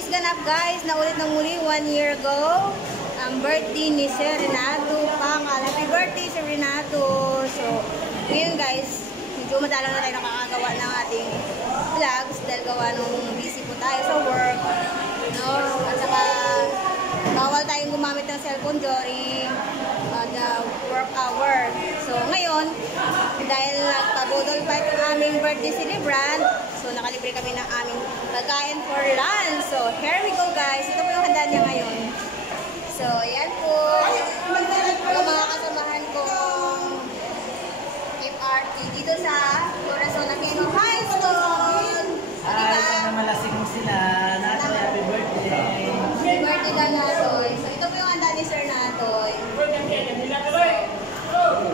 today's ganap guys, naulit ng muli 1 year ago. Ang birthday ni Sir Renato Pacal. Happy birthday Sir Renato. So, ngayon guys, medyo madalang na tayo nakakagawa ng ating vlogs dahil gawa nung busy po tayo sa work. No? At saka, bawal tayong gumamit ng cellphone during the work hour. So, ngayon, dahil nagpabudol pa itong aming birthday celebrant, so nakalibre kami ng aming pagkain for lunch. So, here we go guys. Ito po yung handa niya ngayon. So, ayan po. Yung mga kasamahan kong FRT dito sa Corazon Aquino High School. Sana malasing mo sila. Natoy, happy birthday. Happy birthday ka, Natoy. So, ito po yung handa ni Sir Natoy.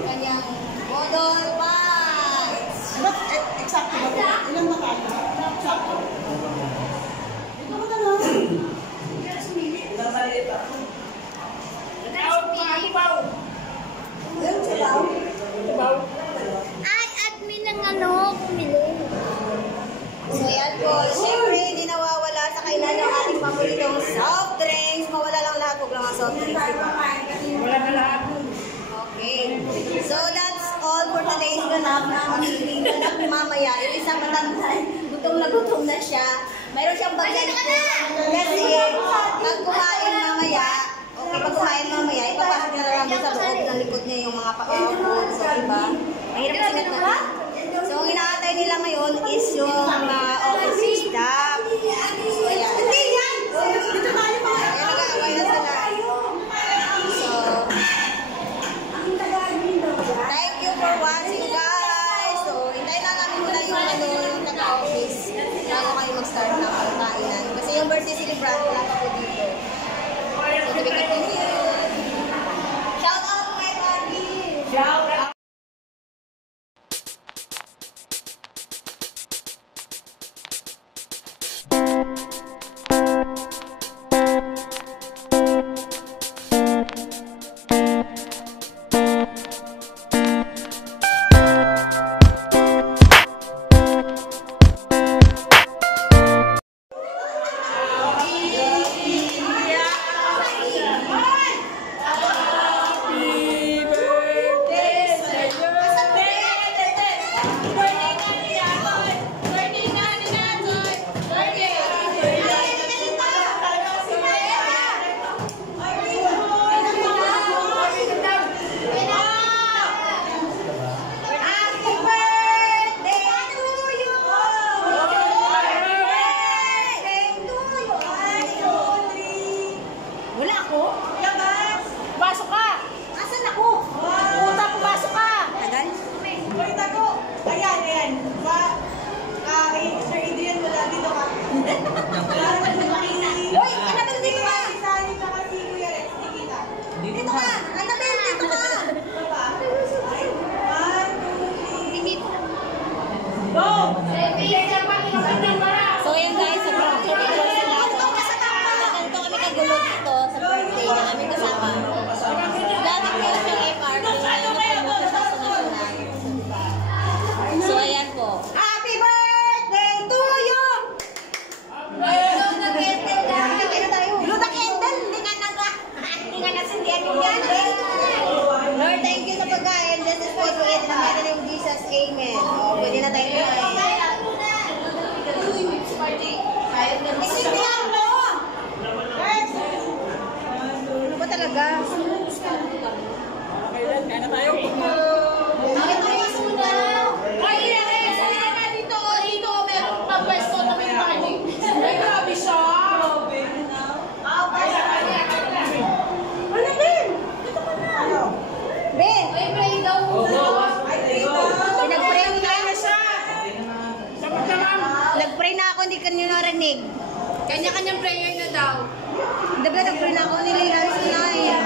Kanyang model bites. Exacto ba? Ilang ba tayo? Exacto. Ito ba na? Ilang maliit ako. Ay, admin ng ano, pumili. So, yan po. Siyempre, hindi nawawala sa kailan ng ating paboritong soft drinks. Mawala lang lahat. Huwag lang ang soft drinks, diba? Wala na lahat. Okay. So, that's all for today's ganap na magiging ganap mamaya. Yung isang matangkay, gutom na siya. Mayroon siyang bagay po. Kasi, pag kumain mamaya, ipapasok niya lang sa loob ng likod niya yung mga pa-food. So, diba? Mahirap sinit natin. So, ang inaatay nila ngayon is yung mga office staff. So, ayan. Hindi yan! Dito tayo mga. Ayan, nag-aaway na sila. So, thank you for watching, guys. So, hintayin na namin muna yung taga-office bago kayo mag-start ng kainan. Kasi yung birthday celebrant wala pa po dito. So, to be continued. Shout out to my family! Shout out! So, ayan guys, sa picture sila. Ganito kami kagulo dito sa birthday na aming kasama. Dati po siyang FRT na nag-promote siya sa national. So, ayan po. Happy birthday to you! Blow the candle na. Blow the candle! Hindi nga nasindihan yung candle. Lord, thank you sa pagkain. This is what we eat in the name of Jesus. Amen. O, pwede na tayo kumain. Isindihan mo! Ano ba talaga? Kaya na tayo. Bakit tayo muna? Ay, sabi na dito, meron pa pwesto na may party. Ay, grabe siya. Ano, Ben? Dito ka na. Ben! Ay, pray daw. Pinag-pray na siya. Nag-pray na ako, hindi ka nyo narinig. Kanya-kanyang prayer na daw. Diba nag-pray na ako, nililan sila eh.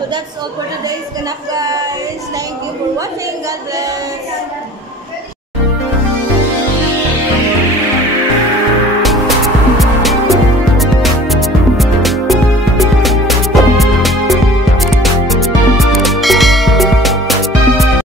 So that's all for today's ganap guys. Thank you for watching. God bless.